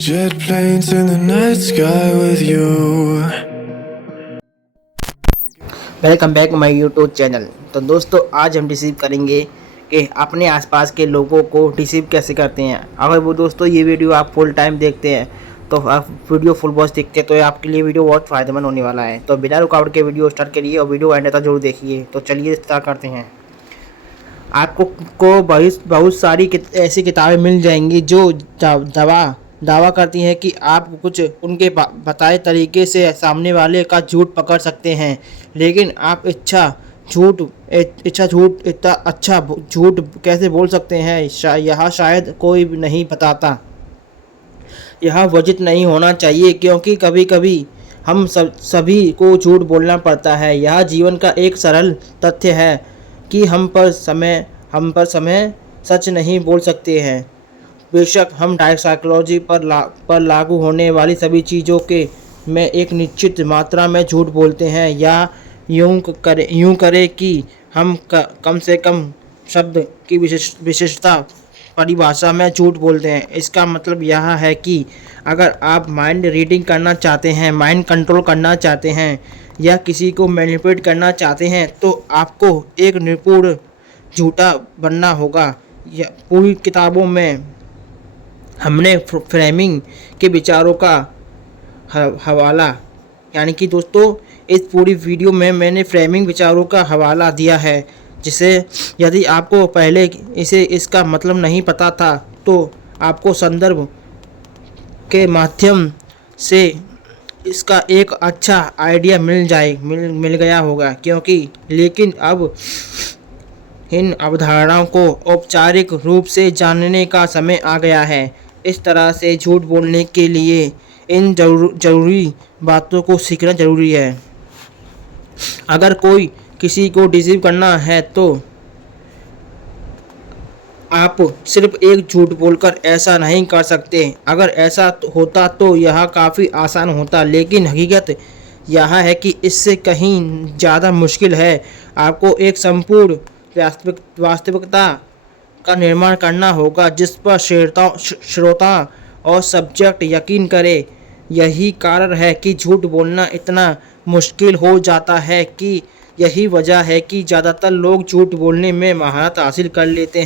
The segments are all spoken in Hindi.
Jet planes in the night sky with you. Welcome back my YouTube channel. तो दोस्तों आज हम रिसीव करेंगे कि अपने आसपास के लोगों को रिसीव कैसे करते हैं। अगर वो दोस्तों ये वीडियो आप फुल टाइम देखते हैं तो आप वीडियो फुल वॉच देखते हैं तो आपके लिए वीडियो बहुत फ़ायदेमंद होने वाला है। तो बिना रुकावट के वीडियो स्टार्ट करिए और वीडियो एंड तक जरूर देखिए। तो चलिए स्टार्ट करते हैं। आपको बहुत सारी ऐसी किताबें मिल जाएंगी जो दावा करती हैं कि आप कुछ उनके बताए तरीके से सामने वाले का झूठ पकड़ सकते हैं, लेकिन आप इतना अच्छा झूठ कैसे बोल सकते हैं यह शायद कोई नहीं बताता। यह वर्जित नहीं होना चाहिए क्योंकि कभी कभी हम सभी को झूठ बोलना पड़ता है। यह जीवन का एक सरल तथ्य है कि हम पर समय सच नहीं बोल सकते हैं। बेशक हम डायरेक्ट साइकोलॉजी पर लागू होने वाली सभी चीज़ों के में एक निश्चित मात्रा में झूठ बोलते हैं, या यूं करें कि हम कम से कम शब्द की विशेषता परिभाषा में झूठ बोलते हैं। इसका मतलब यह है कि अगर आप माइंड रीडिंग करना चाहते हैं, माइंड कंट्रोल करना चाहते हैं या किसी को मैनिपुलेट करना चाहते हैं तो आपको एक निपुण झूठा बनना होगा। यह पूरी किताबों में हमने फ्रेमिंग के विचारों का हवाला, यानी कि दोस्तों इस पूरी वीडियो में मैंने फ्रेमिंग विचारों का हवाला दिया है, जिसे यदि आपको पहले इसका मतलब नहीं पता था तो आपको संदर्भ के माध्यम से इसका एक अच्छा आइडिया मिल गया होगा। लेकिन अब इन अवधारणाओं को औपचारिक रूप से जानने का समय आ गया है। इस तरह से झूठ बोलने के लिए इन जरूरी बातों को सीखना जरूरी है। अगर कोई किसी को डिसीव करना है तो आप सिर्फ एक झूठ बोलकर ऐसा नहीं कर सकते। अगर ऐसा होता तो यह काफ़ी आसान होता, लेकिन हकीकत यह है कि इससे कहीं ज़्यादा मुश्किल है। आपको एक संपूर्ण वास्तविकता का निर्माण करना होगा जिस पर श्रोता और सब्जेक्ट यकीन करे। यही कारण है कि झूठ बोलना इतना मुश्किल हो जाता है कि यही वजह है कि ज़्यादातर लोग झूठ बोलने में महारत हासिल कर लेते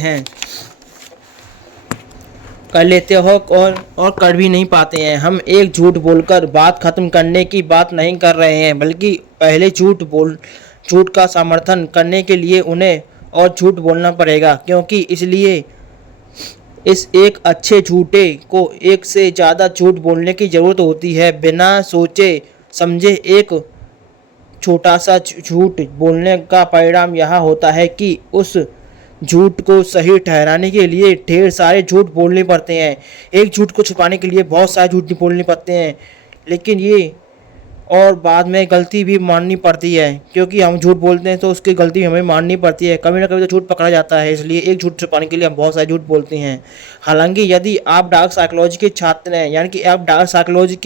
हो और कर भी नहीं पाते हैं। हम एक झूठ बोलकर बात खत्म करने की बात नहीं कर रहे हैं, बल्कि पहले झूठ का समर्थन करने के लिए उन्हें और झूठ बोलना पड़ेगा, क्योंकि इसलिए इस एक अच्छे झूठे को एक से ज़्यादा झूठ बोलने की ज़रूरत होती है। बिना सोचे समझे एक छोटा सा झूठ बोलने का परिणाम यह होता है कि उस झूठ को सही ठहराने के लिए ढेर सारे झूठ बोलने पड़ते हैं। एक झूठ को छुपाने के लिए बहुत सारे झूठ बोलने पड़ते हैं, लेकिन ये और बाद में गलती भी माननी पड़ती है, क्योंकि हम झूठ बोलते हैं तो उसकी गलती हमें माननी पड़ती है। कभी ना कभी तो झूठ पकड़ा जाता है, इसलिए एक झूठ छुपाने के लिए हम बहुत सारे झूठ बोलते हैं। हालांकि यदि आप डार्क साइकोलॉजी के छात्र हैं, यानी कि आप डार्क साइकोलॉजी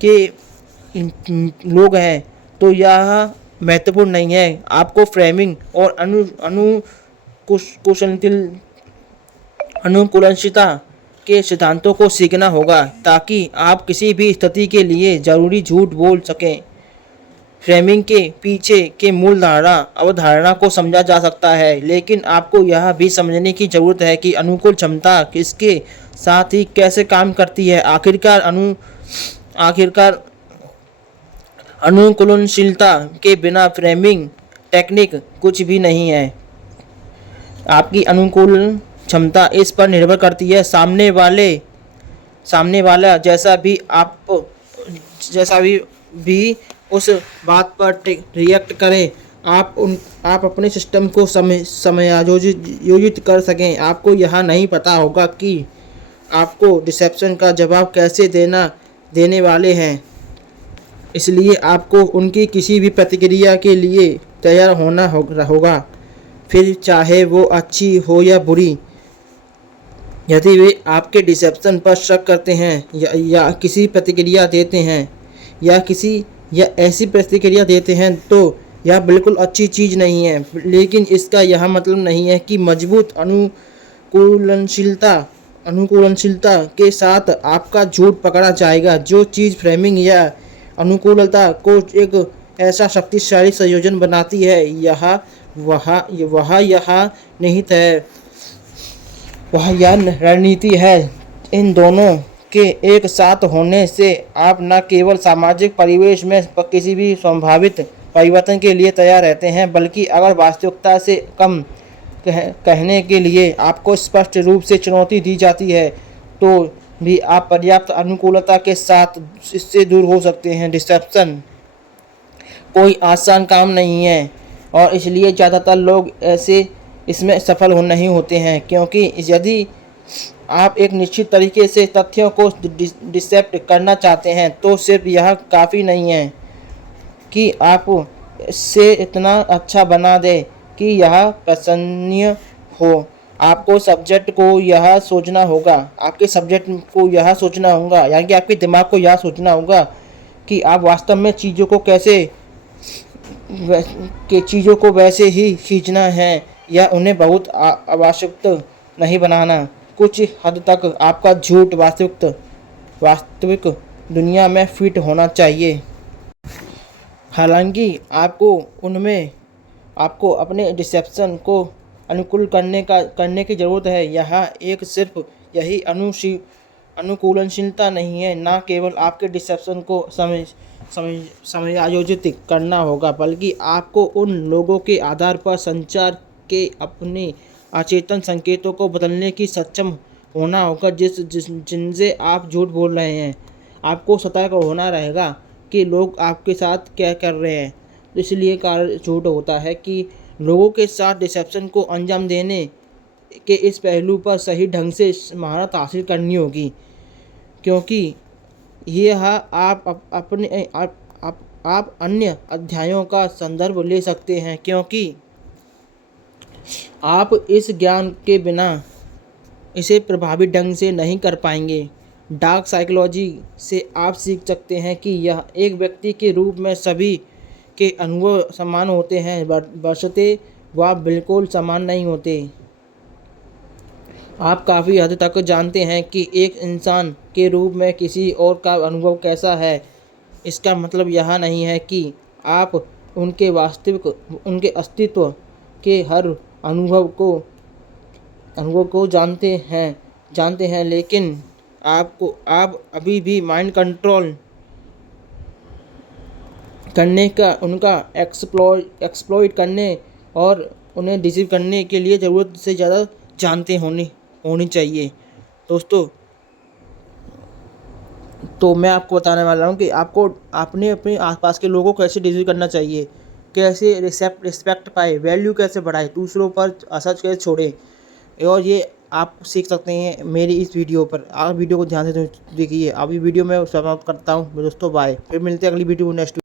के लोग हैं, तो यह महत्वपूर्ण नहीं है। आपको फ्रेमिंग और अनुकूलनशीलता के सिद्धांतों को सीखना होगा ताकि आप किसी भी स्थिति के लिए ज़रूरी झूठ बोल सकें। फ्रेमिंग के पीछे के मूल अवधारणा को समझा जा सकता है, लेकिन आपको यह भी समझने की ज़रूरत है कि अनुकूल क्षमता इसके साथ ही कैसे काम करती है। आखिरकार अनुकूलनशीलता के बिना फ्रेमिंग टेक्निक कुछ भी नहीं है। आपकी अनुकूल क्षमता इस पर निर्भर करती है सामने वाला जैसा भी उस बात पर रिएक्ट करें, आप अपने सिस्टम को समायोजित कर सकें। आपको यह नहीं पता होगा कि आपको रिसेप्शन का जवाब कैसे देने वाले हैं, इसलिए आपको उनकी किसी भी प्रतिक्रिया के लिए तैयार होना होगा, फिर चाहे वो अच्छी हो या बुरी। यदि वे आपके डिसेप्शन पर शक करते हैं या किसी प्रतिक्रिया देते हैं या ऐसी प्रतिक्रिया देते हैं तो यह बिल्कुल अच्छी चीज़ नहीं है, लेकिन इसका यह मतलब नहीं है कि मजबूत अनुकूलनशीलता अनुकूलनशीलता के साथ आपका झूठ पकड़ा जाएगा। जो चीज़ फ्रेमिंग या अनुकूलता को एक ऐसा शक्तिशाली संयोजन बनाती है, वह यह निहित है, वह यह रणनीति है। इन दोनों के एक साथ होने से आप न केवल सामाजिक परिवेश में किसी भी संभावित परिवर्तन के लिए तैयार रहते हैं, बल्कि अगर वास्तविकता से कम कहने के लिए आपको स्पष्ट रूप से चुनौती दी जाती है, तो भी आप पर्याप्त अनुकूलता के साथ इससे दूर हो सकते हैं। डिसेप्शन कोई आसान काम नहीं है और इसलिए ज़्यादातर लोग इसमें सफल नहीं होते हैं, क्योंकि यदि आप एक निश्चित तरीके से तथ्यों को डिसेप्ट करना चाहते हैं तो सिर्फ यह काफ़ी नहीं है कि आप इसे इतना अच्छा बना दें कि यह पसंदनीय हो। आपको सब्जेक्ट को यह सोचना होगा, आपके सब्जेक्ट को यह सोचना होगा, यानी कि आपके दिमाग को यह सोचना होगा कि आप वास्तव में चीज़ों को वैसे ही खींचना है या उन्हें बहुत आवश्यक नहीं बनाना। कुछ हद तक आपका झूठ वास्तविक दुनिया में फिट होना चाहिए। हालांकि आपको अपने डिसेप्शन को अनुकूल करने की ज़रूरत है। यहाँ एक सिर्फ यही अनुकूलनशीलता नहीं है, न केवल आपके डिसेप्शन को समायोजित करना होगा, बल्कि आपको उन लोगों के आधार पर संचार के अपने अचेतन संकेतों को बदलने की सक्षम होना होगा जिनसे आप झूठ बोल रहे हैं। आपको सतर्क होना रहेगा कि लोग आपके साथ क्या कर रहे हैं। इसलिए कारण झूठ होता है कि लोगों के साथ डिसेप्शन को अंजाम देने के इस पहलू पर सही ढंग से महारत हासिल करनी होगी, क्योंकि यह आप अन्य अध्यायों का संदर्भ ले सकते हैं, क्योंकि आप इस ज्ञान के बिना इसे प्रभावी ढंग से नहीं कर पाएंगे। डार्क साइकोलॉजी से आप सीख सकते हैं कि यह एक व्यक्ति के रूप में सभी के अनुभव समान होते हैं, बशर्ते वह बिल्कुल समान नहीं होते। आप काफ़ी हद तक जानते हैं कि एक इंसान के रूप में किसी और का अनुभव कैसा है। इसका मतलब यह नहीं है कि आप उनके अस्तित्व के हर अनुभव को जानते हैं, लेकिन आप अभी भी माइंड कंट्रोल करने का, उनका एक्सप्लॉइट करने और उन्हें डिसीव करने के लिए ज़रूरत से ज़्यादा जानते होनी चाहिए। दोस्तों, तो मैं आपको बताने वाला हूँ कि आपको अपने आसपास के लोगों को कैसे डिसीव करना चाहिए, कैसे रिस्पेक्ट पाए, वैल्यू कैसे बढ़ाए, दूसरों पर असर कैसे छोड़े, और ये आप सीख सकते हैं मेरी इस वीडियो पर। आप वीडियो को ध्यान से देखिए। अभी वीडियो में समाप्त करता हूँ दोस्तों। बाय। फिर मिलते हैं अगली वीडियो नेक्स्ट।